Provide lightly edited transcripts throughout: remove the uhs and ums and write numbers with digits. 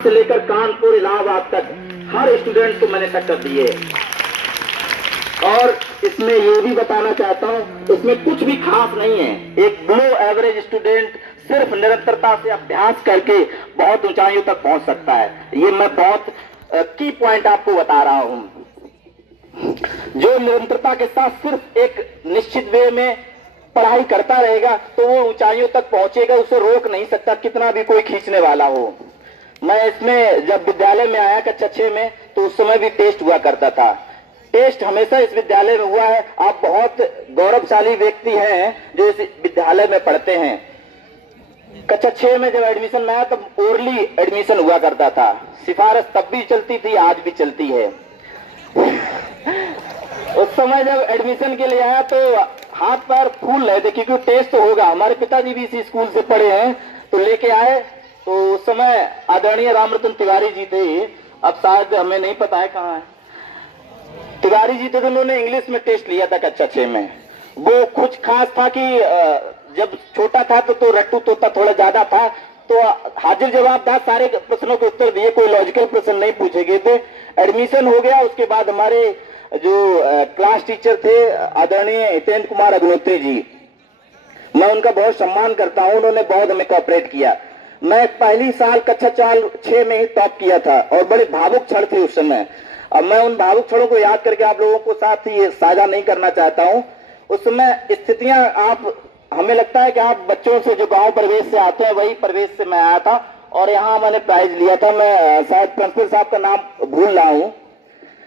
से लेकर कानपुर इलाहाबाद तक हर स्टूडेंट को मैंने टक्कर दी है। और इसमें ये भी बताना चाहता हूँ, इसमें कुछ भी खास नहीं है। एक बिलो एवरेज स्टूडेंट सिर्फ निरंतरता से अभ्यास करके बहुत ऊंचाइयों तक पहुंच सकता है। ये मैं बहुत की पॉइंट आपको बता रहा हूं। जो निरंतरता के साथ सिर्फ एक निश्चित वे में पढ़ाई करता रहेगा तो वो ऊंचाइयों तक पहुंचेगा, उसे रोक नहीं सकता कितना भी कोई खींचने वाला हो। मैं इसमें जब विद्यालय में आया कक्षा 6 में तो उस समय भी टेस्ट हुआ करता था। टेस्ट हमेशा इस विद्यालय में हुआ है। आप बहुत गौरवशाली व्यक्ति हैं जो इस विद्यालय में पढ़ते हैं। कक्षा 6 में जब एडमिशन में आया तब ओरली एडमिशन हुआ करता था। सिफारिश तब भी चलती थी, आज भी चलती है। उस समय जब एडमिशन के लिए आया तो हाथ पैर फूल रहे थे क्योंकि टेस्ट तो होगा। हमारे पिताजी भी इसी स्कूल से पढ़े हैं तो लेके आए। तो उस समय आदरणीय रामरतन तिवारी जी थे, अब शायद हमें नहीं पता है कहाँ है। तिवारी जी थे तो उन्होंने इंग्लिश में टेस्ट लिया था कक्षा 6 में। वो कुछ खास था कि जब छोटा था तो रट्टू तोता थोड़ा ज्यादा था, तो हाजिर जवाब था, सारे प्रश्नों के उत्तर दिए, कोई लॉजिकल प्रश्न नहीं पूछे गए थे। एडमिशन हो गया। उसके बाद हमारे जो क्लास टीचर थे आदरणीय हितेंद्र कुमार अग्निहोत्री जी, मैं उनका बहुत सम्मान करता हूं। उन्होंने बहुत हमें कोऑपरेट किया। मैं पहली साल कक्षा 6 में ही टॉप किया था और बड़े भावुक क्षण थे उस समय। अब मैं उन भावुक क्षणों को याद करके आप लोगों को साथ ही साझा नहीं करना चाहता हूं। उस समय स्थितियां आप हमें लगता है कि आप बच्चों से जो गांव परिवेश से आते हैं वही परिवेश से मैं आया था और यहाँ मैंने प्राइज लिया था। मैं शायद प्रिंसिपल साहब का नाम भूल रहा हूँ।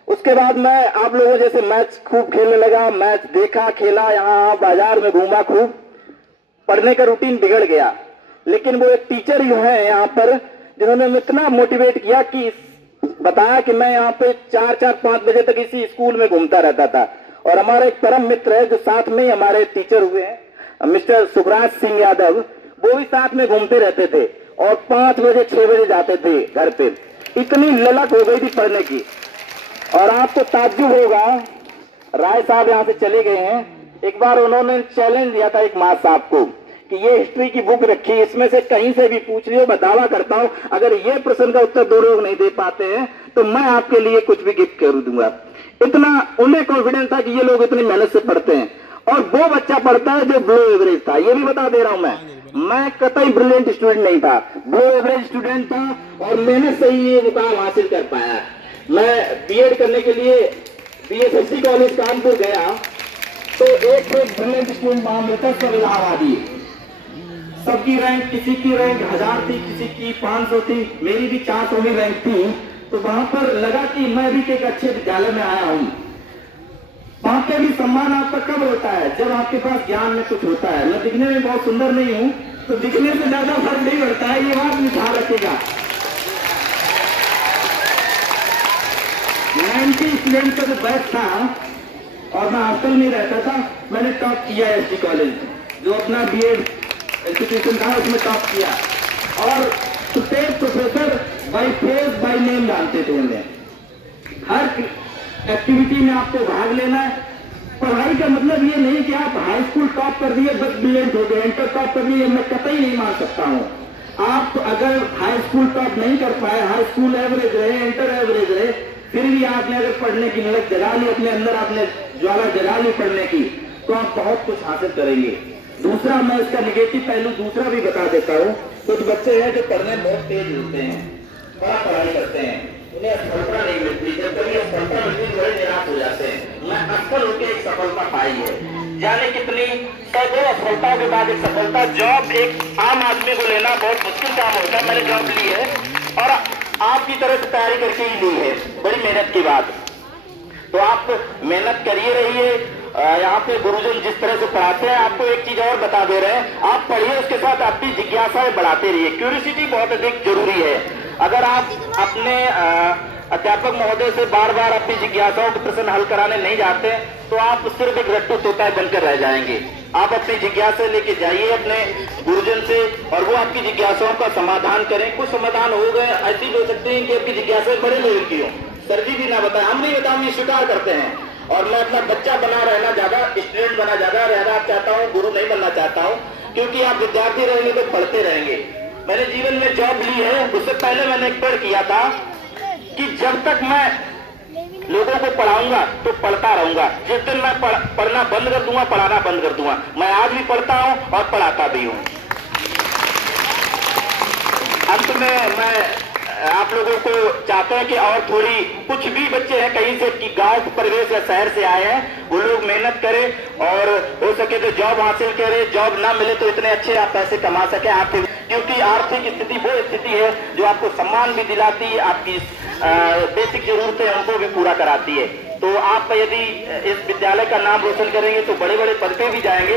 उसके बाद मैं आप लोगों जैसे मैच खूब खेलने लगा। मैच देखा, खेला, यहाँ बाजार में घूमा खूब। पढ़ने का रूटीन बिगड़ गया। लेकिन वो एक टीचर ही है यहाँ पर जिन्होंने मुझे इतना मोटिवेट किया कि बताया कि मैं यहाँ पे 4-5 बजे तक इसी स्कूल में घूमता रहता था। और हमारा एक परम मित्र है जो साथ में ही हमारे टीचर हुए हैं, मिस्टर सुखराज सिंह यादव, वो भी साथ में घूमते रहते थे और 5 बजे 6 बजे जाते थे घर पे। इतनी ललक हो गई थी पढ़ने की। और आपको ताज्जुब होगा, राय साहब यहाँ से चले गए हैं। एक बार उन्होंने चैलेंज दिया था एक माँ साहब को कि ये हिस्ट्री की बुक रखी, इसमें से कहीं से भी पूछ लियो, मैं दावा करता हूं अगर ये प्रश्न का उत्तर 2 लोग नहीं दे पाते हैं तो मैं आपके लिए कुछ भी गिफ्ट कर दूंगा। इतना उन्हें कॉन्फिडेंस था कि ये लोग इतनी मेहनत से पढ़ते हैं। और वो बच्चा पढ़ता है जो बिलो एवरेज था। ये भी बता दे रहा हूं, मैं कतई ब्रिलियंट स्टूडेंट नहीं था, बिलो एवरेज स्टूडेंट था और मेहनत से ही ये मुकाम हासिल कर पाया। मैं बीएड करने के लिए बीएसएससी कॉलेज कानपुर गया तो एक ब्रिलियंट स्टूडेंट वहां मिलता सब इलाहाबादी। सबकी रैंक, किसी की रैंक 1000 थी, किसी की 500 थी, मेरी भी 400वीं रैंक थी। तो वहां पर लगा कि मैं भी एक अच्छे विद्यालय में आया हूं। वहां पे भी सम्मान आपका कब होता है? जब आपके पास ज्ञान में कुछ होता है। मैं दिखने में बहुत सुंदर नहीं हूं तो दिखने से ज्यादा फर्क नहीं पड़ता है, ये बात ध्यान रखिएगा। 90 स्टूडेंट का जो बैच था और मैं हॉस्टल में रहता था, मैंने टॉप किया एसडी कॉलेज जो अपना बीएड इंस्टीट्यूशन था उसमें टॉप किया। और प्रत्येक professor by face by name जानते थे उन्हें। हर एक्टिविटी में आपको भाग लेना है। पढ़ाई का मतलब ये नहीं कि आप हाई स्कूल टॉप कर दिए बस ब्रिलियंट हो गए, इंटर टॉप कर दिए, मैं कतई नहीं मान सकता हूं। आप अगर हाई स्कूल टॉप नहीं कर पाए, हाई स्कूल एवरेज रहे, इंटर एवरेज रहे, फिर भी आपने अगर पढ़ने की ललक जगा ली, अपने अंदर आपने ज्वाला जगा ली पढ़ने की, तो आप बहुत कुछ हासिल करेंगे। दूसरा, मैं इसका निगेटिव पहलू दूसरा भी बता देता हूँ। कुछ बच्चे हैं जो पढ़ने में बहुत तेज होते हैं, बड़ा पढ़ाई करते हैं, उन्हें सफलता नहीं मिलती। जब कभी सफलता मिलती है बड़े निराश हो जाते हैं। मैं अक्सर होकर एक सफलता पाई है, जाने कितनी सैकड़ों असफलताओं के बाद एक सफलता। जॉब एक आम आदमी को लेना बहुत मुश्किल काम होता है। मैंने जॉब ली है और आपकी तरह से तैयारी करके ही ली है, बड़ी मेहनत के बाद। तो आप मेहनत करिए रहिए। यहाँ पे गुरुजन जिस तरह से पढ़ाते हैं, आपको एक चीज और बता दे रहे हैं, आप पढ़िए, उसके साथ आपकी जिज्ञासाएं बढ़ाते रहिए। क्यूरियोसिटी बहुत अधिक जरूरी है। अगर आप अपने अध्यापक महोदय से बार बार अपनी जिज्ञासाओं के प्रश्न हल कराने नहीं जाते तो आप सिर्फ एक रट्टू तोता बनकर रह जाएंगे। आप अपनी जिज्ञासा लेके जाइए अपने गुरुजन से और वो आपकी जिज्ञासाओं का समाधान करें। कुछ समाधान हो गए ऐसी भी हो सकते हैं कि आपकी जिज्ञासाएं बड़े लेवल की हो, सर जी भी ना बताए, हम नहीं बताओ, ये स्वीकार करते हैं। और मैं अपना बच्चा बना रहना ज्यादा, स्टूडेंट बना ज्यादा रहना चाहता हूँ, गुरु नहीं बनना चाहता हूँ। क्योंकि आप विद्यार्थी रहेंगे तो पढ़ते रहेंगे। मैंने जीवन में जॉब ली है, उससे पहले मैंने एक पेड़ किया था कि जब तक मैं लोगों को पढ़ाऊंगा तो पढ़ता रहूंगा। जिस दिन मैं पढ़ना बंद कर दूंगा, पढ़ाना बंद कर दूंगा। मैं आज भी पढ़ता हूं और पढ़ाता भी हूं। अंत में मैं आप लोगों को चाहते हैं कि और थोड़ी, कुछ भी बच्चे हैं कहीं से कि गांव परिवेश या शहर से आए हैं, वो लोग मेहनत करें और हो सके तो जॉब हासिल करें। जॉब ना मिले तो इतने अच्छे आप पैसे कमा सके आपके, क्योंकि आर्थिक स्थिति वो स्थिति है जो आपको सम्मान भी दिलाती है, आपकी बेसिक जरूरतें उनको भी पूरा कराती है। तो आप यदि इस विद्यालय का नाम रोशन करेंगे तो बड़े बड़े पद पे भी जाएंगे।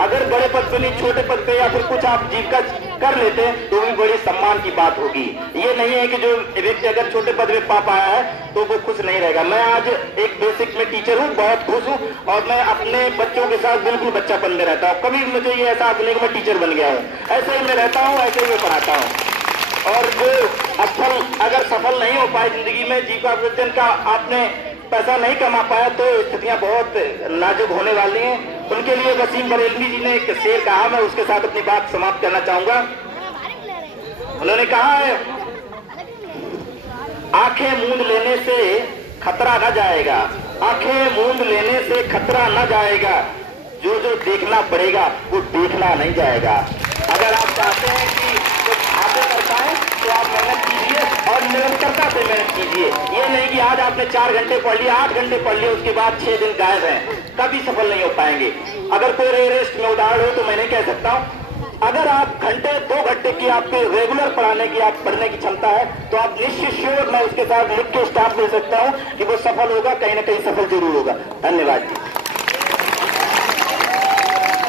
अगर बड़े पद पे नहीं, छोटे पद पे या फिर कुछ आप जीविका कर लेते हैं तो भी बड़ी सम्मान की बात होगी। ये नहीं है कि जो व्यक्ति अगर छोटे पद पे पा पाया है तो वो खुश नहीं रहेगा। मैं आज एक बेसिक में टीचर हूँ, बहुत खुश हूँ और मैं अपने बच्चों के साथ बिल्कुल बच्चापन में रहता हूँ। कभी मुझे ये एहसास नहीं कि मैं टीचर बन गया हूँ। ऐसे ही मैं रहता हूँ, ऐसे ही मैं पढ़ाता हूँ। और जो अगर सफल नहीं हो पाए जिंदगी में, जीविका अर्जन का आपने पैसा नहीं कमा पाया तो स्थितियां बहुत नाजुक होने वाली हैं। उनके लिए वसीम बरेलवी जी ने एक शेर कहा, मैं उसके साथ अपनी बात समाप्त करना चाहूंगा। उन्होंने कहा है, आंखें मूंद लेने से खतरा न जाएगा, आंखें मूंद लेने से खतरा न जाएगा, जो जो देखना पड़ेगा वो देखना नहीं जाएगा। अगर आप चाहते हैं कि कुछ हासिल कर पाए तो आप मेहनत कीजिए और निरंतरता से मेहनत कीजिए। ये नहीं कि आज आपने 4 घंटे पढ़ लिया, 8 घंटे पढ़ लिया, उसके बाद 6 दिन गायब हैं, कभी सफल नहीं हो पाएंगे। अगर कोई रेस्ट में उदाहरण हो तो मैं नहीं कह सकता हूं। अगर आप घंटे 2 घंटे की आपके रेगुलर पढ़ने की क्षमता है तो आप निश्चित श्योर, मैं उसके साथ लिख के स्टाम्प दे सकता हूं कि वो सफल होगा, कहीं ना कहीं सफल जरूर होगा। धन्यवाद।